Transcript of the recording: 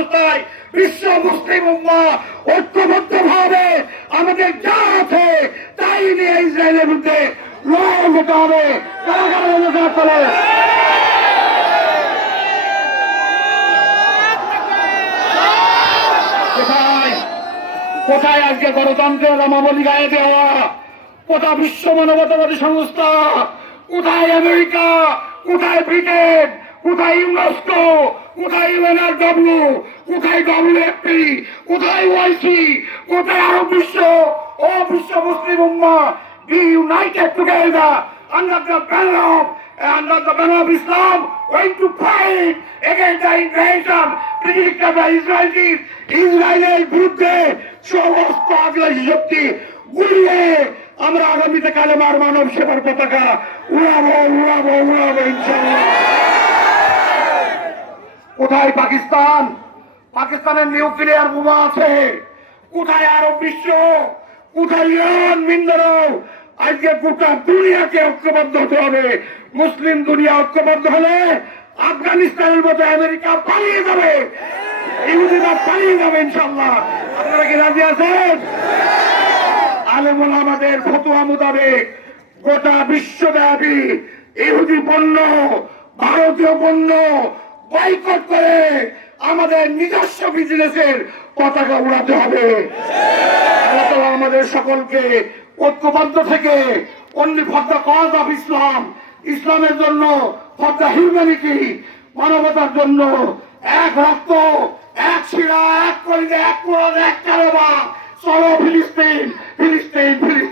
অবস্থায় বিশ্ব মুসলিম উম্মা ঐক্যবদ্ধ ভাবে আমাদের যা আছে তাই নিয়ে ইসরায়েলের বিরুদ্ধে লড়াই যেতে হবে। কারা কারা কোথায়? আজকে গণতন্ত্রের রামাবলী গায়ে দেওয়া কোথায় বিশ্ব মানবতাবাদী সংস্থা? কোথায় আমেরিকা? কোথায় ব্রিটেন? কোথায় ইউনেস্কো? কোথায় ইউএনআরডব্লিউ কোথায় ডব্লিউএফপি কোথায় ওয়াইসি কোথায় আরব বিশ্ব? ও বিশ্ব মুসলিম উম্মা be united together under the banner of under the banner of Islam, going to fight against the invasion predicted by Israelis ইসরায়েলের বিরুদ্ধে সমস্ত আগ্রাসী শক্তি গুলিয়ে আমরা আগামীতে কালেমার মানব সেবার পতাকা উড়াবো উড়াবো উড়াবো কোথায় পাকিস্তান? পাকিস্তানের নিউক্লিয়ার বোমা আছে। কোথায় আরব বিশ্ব? কোথায় ইরান? মিন্দারাও আজকে গোটা দুনিয়াকে ঐক্যবদ্ধ হতে হবে। মুসলিম দুনিয়া ঐক্যবদ্ধ হলে আফগানিস্তানের মতো আমেরিকা পালিয়ে যাবে। ইহুদিরা পালিয়ে যাবে ইনশাল্লাহ আপনারা কি রাজি আছেন? আলেমুল আমাদের ফতুয়া মোতাবেক গোটা বিশ্বব্যাপী ইহুদি পণ্য, ভারতীয় পণ্য বয়কট করে আমাদের নিজস্ব বিজনেসের পতাকা উড়াতে হবে। আমাদের সকলকে ঐক্যবদ্ধ থেকে only for the cause of Islam ইসলামের জন্য ফর দ্য হিউম্যানিটি মানবতার জন্য এক রক্ত, এক শিরা, এক কলিজা, এক কোরআন, এক কারবা চলো ফিলিস্তিন ফিলিস্তিন ফিলিস্তিন।